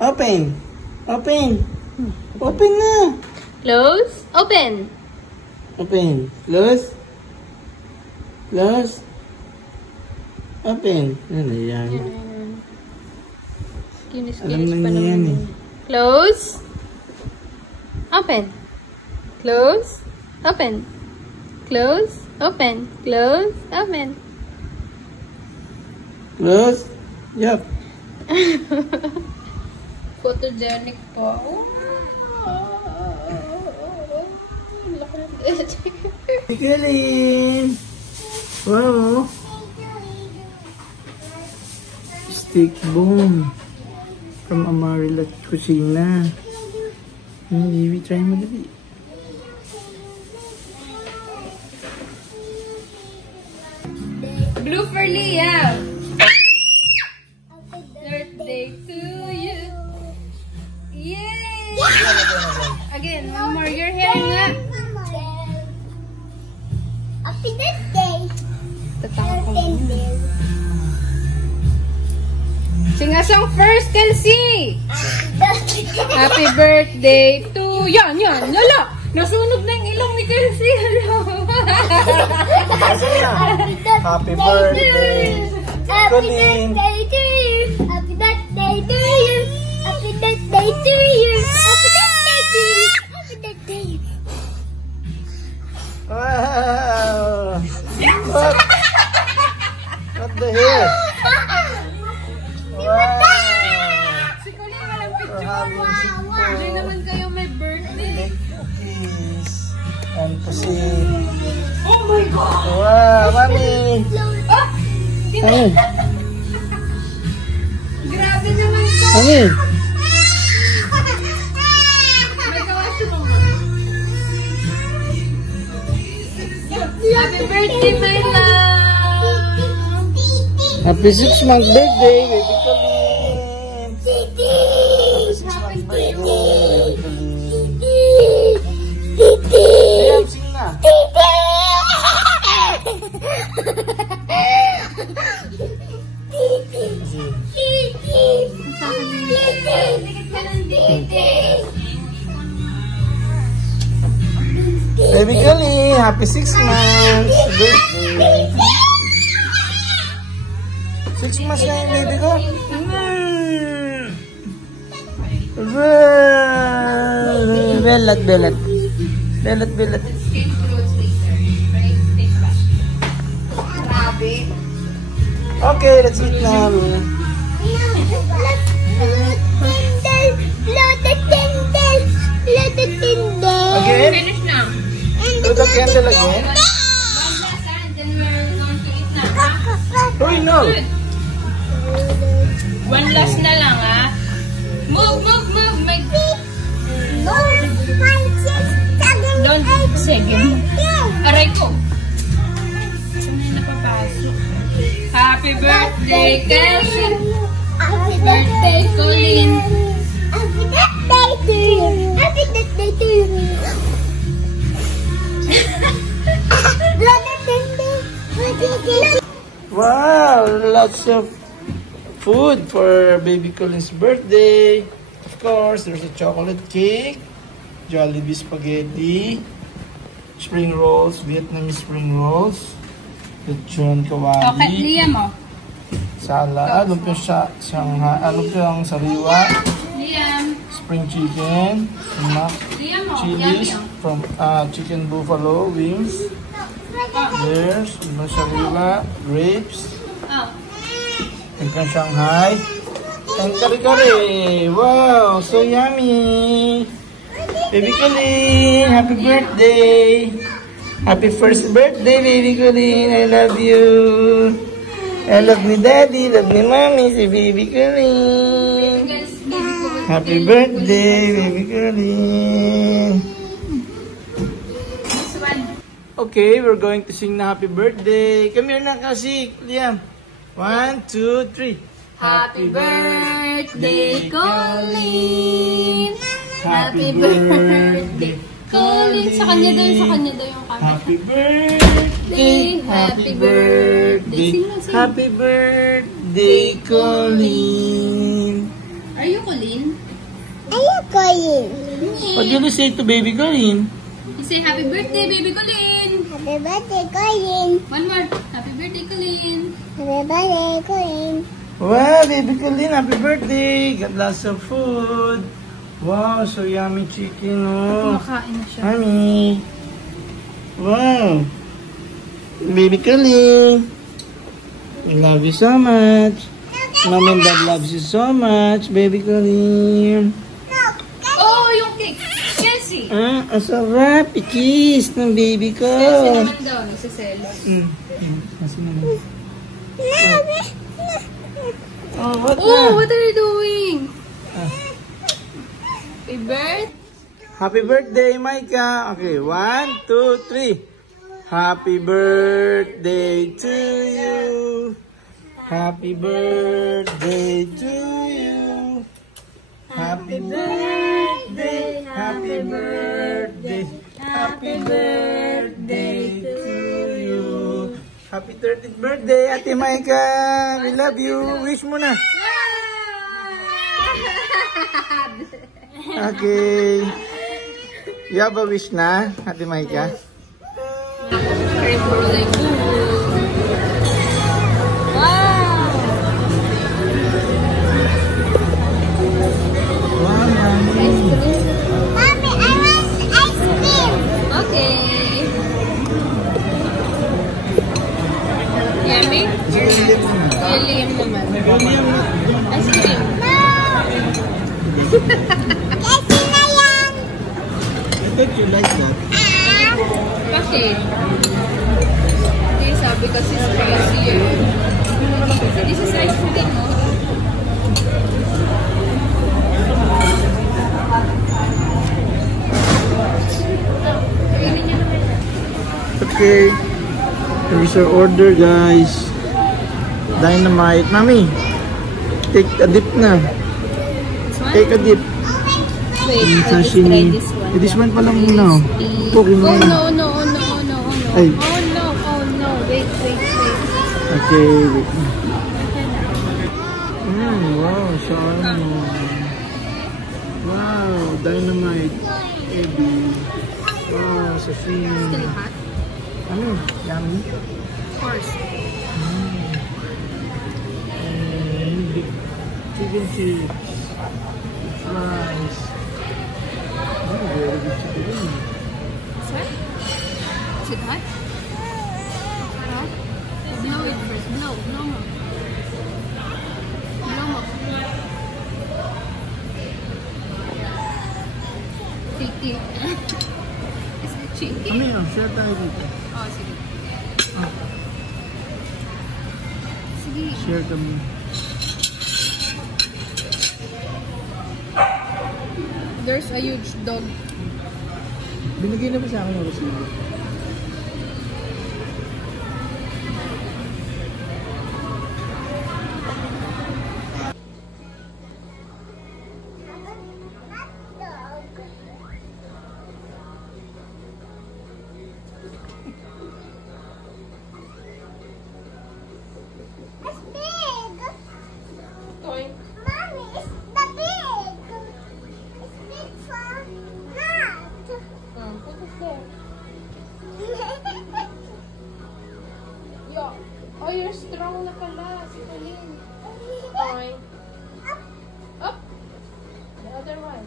Open. Open. Open na. Close. Open. Open. Close. Close. Open. Ano yan? Alam na niya yan eh. Close. Open. Close. Open. Close. Open. Close. Open. Close. Yup. Photogenic po. Galing. Wow. Stick boom. From Amarilat Kusina. Baby, try mo dali. Blue for Liam. Birthday to you. Yay! Again, one more. Your hair nga. Happy birthday. Tatawa ko. Sing a song first, Kelsey. Happy birthday to... Yan. Lala. Nasunog na yung ilong ni Kelsey. Happy birthday. Happy birthday to you. Happy birthday to you. Happy birthday to you. Happy birthday to you. Happy birthday. Wow. What the hell? Wow. Si Colleen, walang picture. Wow. Hindi naman kayo may birthday. Cookies. And kasi... Oh my God! Wow, mami. Ah! Ano? Grabe naman to. Mami. May kawaso mo mo. Happy birthday, my love! Happy 6-month birthday, baby Colleen. Happy birthday! Ayan, sing na. Baby Colleen, happy 6 months birthday. 6 months na yung baby ko. Belat. Okay, let's eat now. Again? Finish na. Do the candle again? One last and then we're going to eat na. Oh, no. One last na lang, ha? Move. My... Don't... Sige. Aray ko. Saan na napapasok? Happy birthday, Kelsey. Happy birthday, Colleen. Happy birthday to you. Happy birthday to you. Wow, lots of food for baby Colleen's birthday. Of course, there's a chocolate cake, Jollibee spaghetti, spring rolls, Vietnamese spring rolls, lechon Okay, kawali, Liam, oh. salad, lumpiang sariwa, Liam. spring chicken, Liam, oh. chilies Yummy, oh. from chicken buffalo wings. There's sariwa, grapes, Oh. and Shanghai, and kare-kare. Wow, so yummy! Baby Colleen, happy birthday! Happy first birthday, baby Colleen! I love you! I love ni daddy, love ni mommy, si baby Colleen! Happy birthday, baby Colleen! This one. Okay, we're going to sing na happy birthday. Come here na kasi, Liam. 1, 2, 3. Happy birthday, Colleen! Happy birthday, Colleen! Sa kanya daw yung kanta. Happy birthday, happy birthday, Sing na, sing. happy birthday, Colleen. Are you Colleen? Colleen. What did you say to baby Colleen? You say happy birthday, baby Colleen. Happy birthday, Colleen. One more. Happy birthday, Colleen. Happy birthday, Colleen. Wow, baby Colleen, happy birthday! Got lots of food. Wow, so yummy chicken, oh. Kumakain na siya. Mommy. Wow. Baby Colleen. I love you so much. Mom and Dad loves you so much, baby Colleen. Oh, yung cake. Chelsea. Ah, ang sarap. I-kiss ng baby ko. Chelsea naman daw. Nagsiselos. Kasi naman. Oh, what Oh, na? what are you doing? Ah. Happy birthday. Happy birthday, Micah. Okay, 1, 2, 3. Happy birthday to you. Happy birthday to you. Happy birthday, happy birthday, happy birthday to you. Happy 30th birthday, Ate Micah. We love you. Wish mo na. Okay. You have a wish na, Ate Micah? Wow, Mommy. Mommy, I want ice cream. Okay. Yummy? William naman. Ice cream. Kasi na yan. I thought you like that. Bakit? Hindi, sabi kasi spicy yun. This is ice cream, no? Okay. Here's our order, guys. Dynamite. Mami, take a dip na. This one? Take a dip. Wait, Yung I'll just sashimi. try this one. This one pa lang muna. Cooking Oh muna. no, no, oh no, oh no, oh no. Ay. Oh no, oh no. Wait, wait, wait. Okay, wait. Wow, sarap. Wow, dynamite. Baby. Wow, sashimi. Still hot? Ano? Yummy. Of course. And chicken chips. Rice. Oh, very good chicken. Sir? Is it hot? Hot? Blow it first. Blow mo. Blow mo. Chicken. Is it chicken? Ano yun? Share tayo dito. Oh, sige. Ah, Sige. share kami. There's a huge dog. Binigay na ba sa akin yung resibo? It's big. Toy. Mommy, it's the big. It's big for not. Put it there. Yo. Oh, you're strong na pala. Si Colleen. Toy. Up. The other one.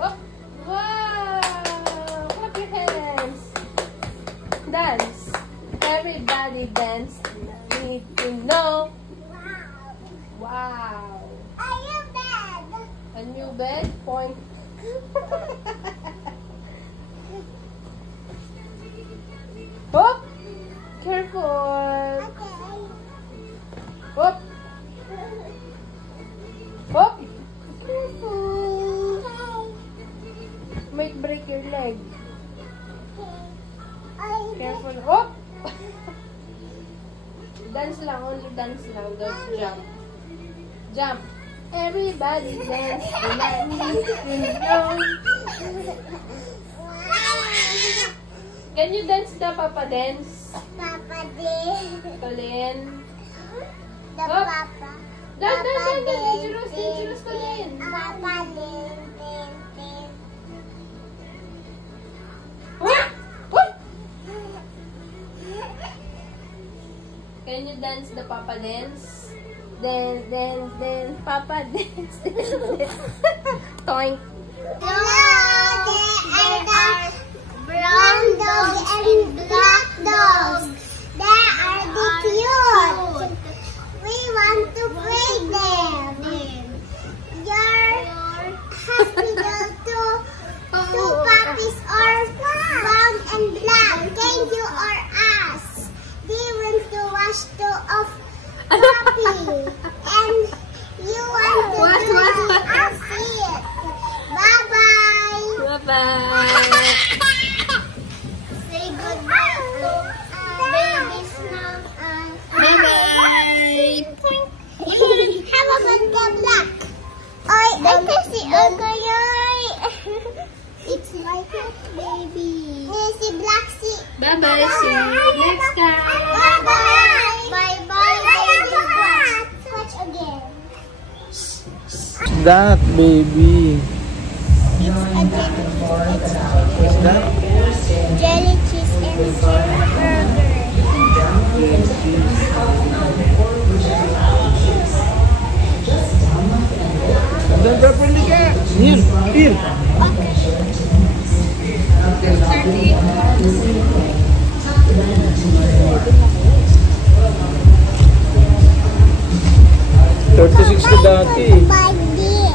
Up. Wow. Clap your hands. Dance. Everybody dance. Need to know. Wow. Are you bad? A new bed. Point. Hop. Careful. Okay. Hop. Hop. Careful. Might break your leg. Okay. Careful. Hop. Dance lang. Only dance lang. Don't jump. Jump. Everybody dance. Let me know. Can you dance the Papa dance? Papa did. Colleen? The Up. papa. Dangerous ko din. Papa din, din. Can you dance the Papa dance? Dance, Papa dance. Toink. Hello, there are brown dogs and black dogs. They are the cute. We want to play them. Your hospital two puppies are brown and black. Can you or us? They want to wash two of puppy. And you want to do us it. Bye-bye. Bye-bye. Say goodbye to babies now. Bye-bye. Have a good luck. I can see it's like a baby. It's a black sea. Bye-bye. See you next time. Bye-bye. Bye-bye, baby. Watch again. That baby. It's a What's that? jelly cheese and burger. Ganda pwede ka. Here, here. $36 na dati. Like this.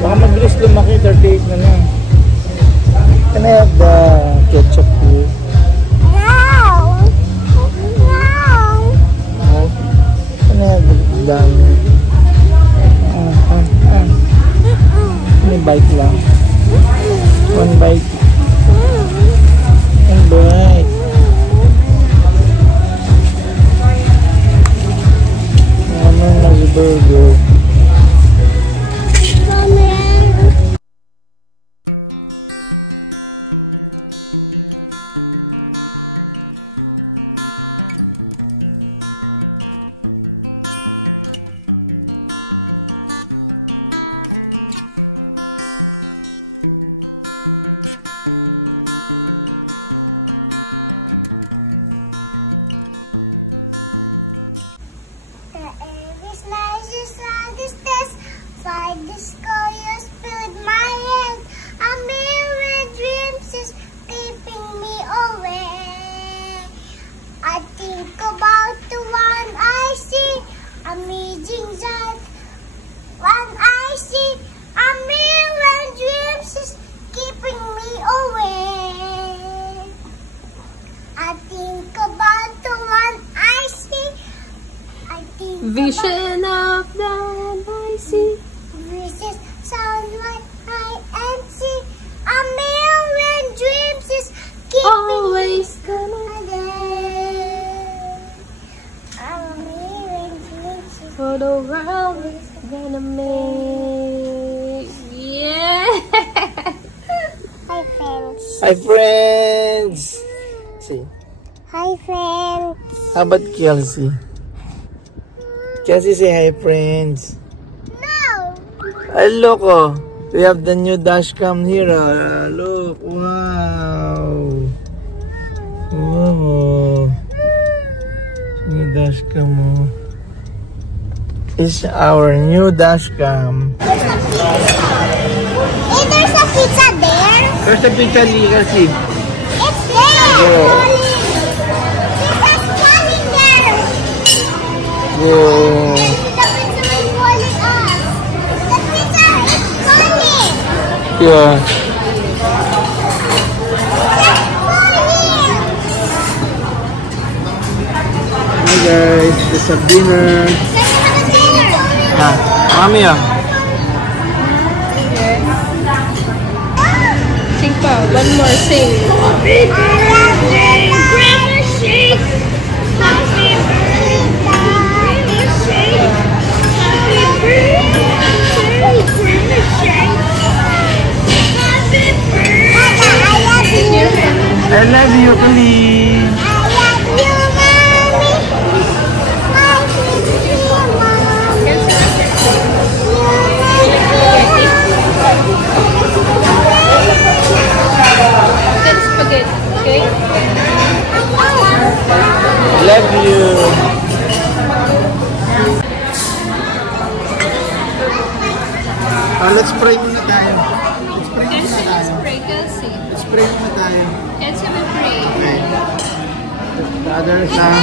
Baka mabilis lumaki, 38 na lang. Can I have the ketchup here? No. No? Can I have the dami? May bite lang. One bite. One bite. Ano na si burger? The air is nice as long as this. Fly the sky has filled my head. A million dreams is keeping me away. I think about the one I see, amazing that one I see. A million dreams is keeping me away. I think about the one I see. I think Vision of the I see. voices sound like I and see. A million dreams is keeping Always me gonna there. A million dreams is for the world is gonna make. Yeah. Hi friends. Hi friends! See, Hi friends. how about Kelsey? Kelsey, say hi friends. No. Look, oh. We have the new dashcam here. Look, wow. Wow. New dashcam, oh. It's our new dashcam. There's a pizza. Hey, there's a pizza there. Where's the picture, Kelsey? It's there. Yeah. Pizza's falling there. Whoa. The pizza is calling us. The pizza is calling. Yeah. Hi guys, it's a dinner. Ah, mami ah. Sing pa. One more sing. I love you, Colleen. love you. Let's pray muna tayo. Let's pray muna tayo. Pray, Kelsey. Let's pray muna tayo. Kelsey will pray. Okay. Father, Son,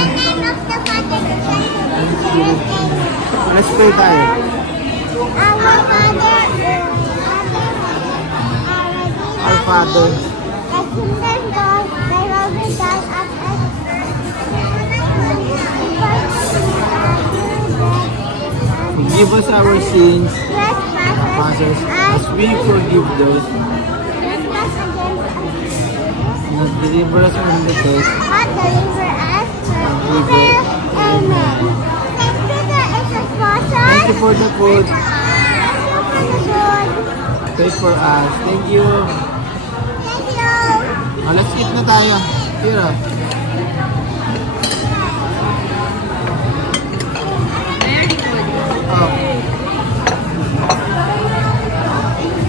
and Spirit. Let's pray tayo. Our Father, forgive us our sins, trespasses, as we forgive those that deliver us from the test. Amen. Thank you for the food. Pray for us. Thank you. Let's eat na tayo. Here. Oh.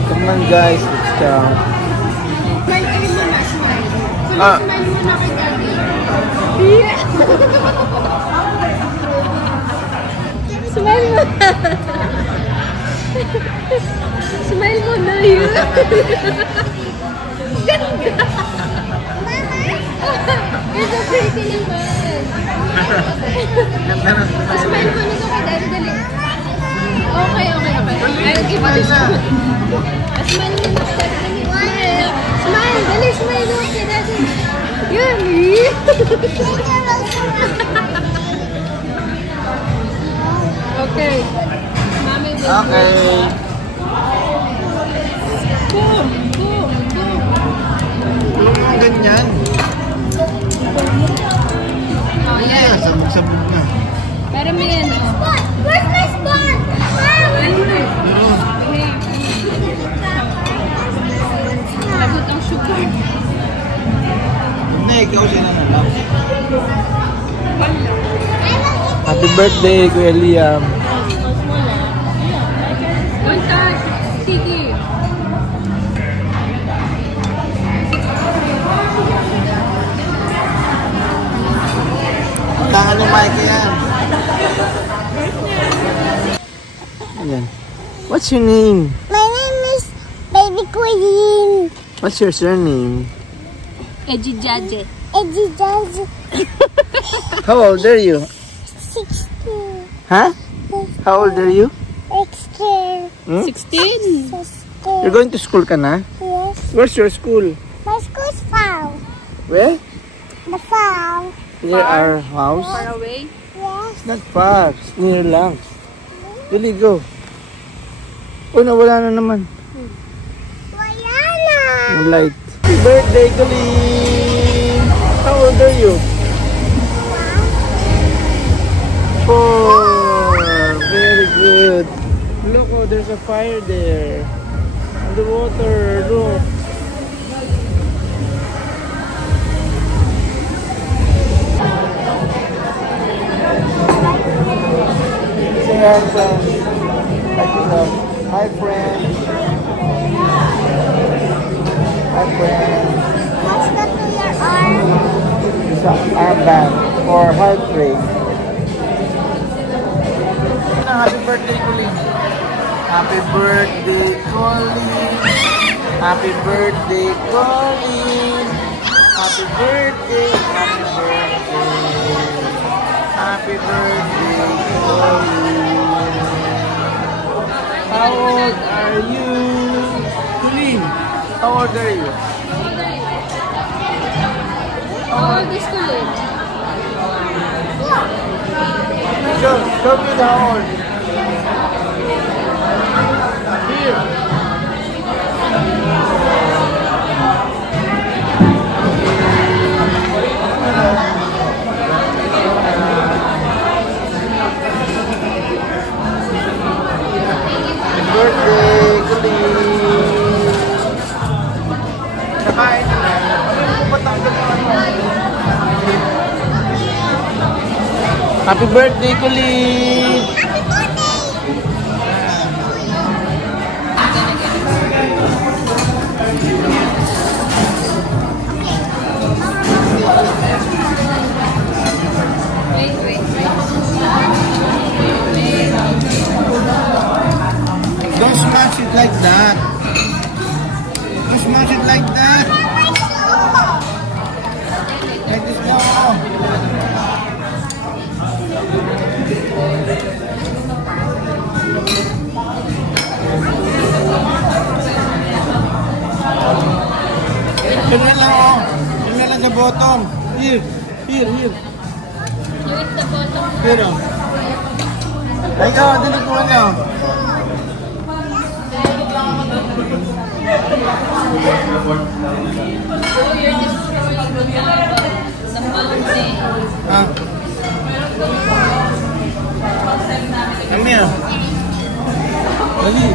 Come on guys, let's go. Smile mo. Smile mo na yun. Ganda. It's a pretty naman. Smile mo nito kay Daddy, dali. Okay. I'll give you this one. Smile mo nito kay Daddy, dali. Smile, dali, smile mo kay Daddy. Yummy. Okay. Mami will Okay. Boom. Tulong mo ganyan. Oh, yeah. Sabog-sabog na. Pero may ano. Where's my spot? Lagot ang sugar. Hindi, ikaw siya na lang. Happy birthday, Kuya Liam. Montage. Sige. Tangan ni Mike yan. Ayan. What's your name? My name is Baby Queen. What's your surname? Ejijaje. Ejijaje. How old are you? 16. Huh? How old are you? 16. 16. 16. You're going to school ka na? Yes. Where's your school? My school's far. Where? The farm. Near our house? Far away. Yes. It's not far. It's near lang. Really go. Oh, nawala na naman. Wala na. Yung light. Happy birthday, Colleen! How old are you? 4. Very good. Look, oh, there's a fire there. On the water. Look. Say hi, son. Hi, friend. Hi, friend. What's that to your arm? It's an armband for heart rate. Happy birthday, Colleen. Happy birthday, Colleen. Happy birthday, Colleen. Happy birthday, happy birthday. Happy birthday, Colleen. How old are you? Colleen, how old are you? How old is Colleen? Show me the how old. Here. Happy birthday, Colleen. Nakain na na. Patanggal na ano. Happy birthday, Colleen. Yun na lang, oh. Yun na lang sa bottom. Here. You eat the bottom. Here, oh. Ay, ikaw, dinikuha niyo. So you're destroying the mountain. Ah. Come here. Dali.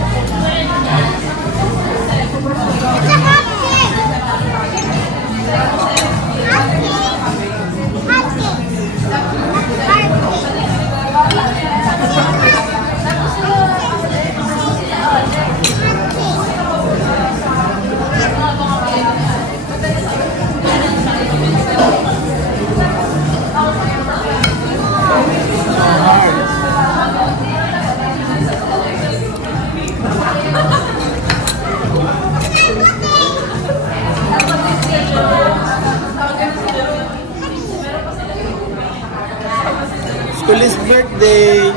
School's birthday.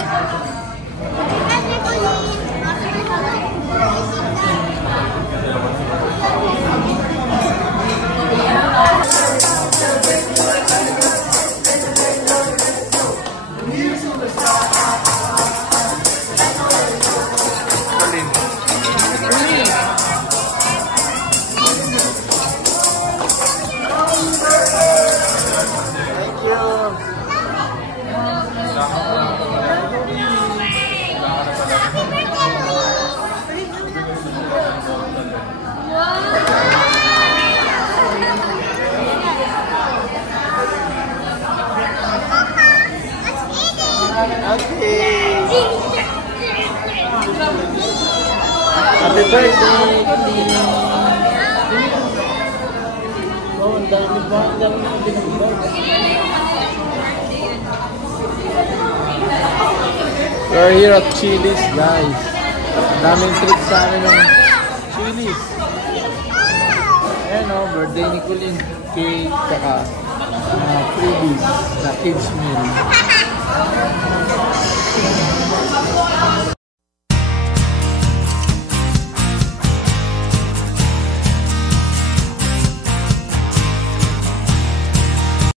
Okay. Happy birthday, Colleen. Oh, ang dami ba? Ang dami na binagdag. We're here at Chili's, guys. Daming treats sa amin ng Chili's. Ayan o, birthday ni Colleen. Cake, tsaka freebies na kids meal.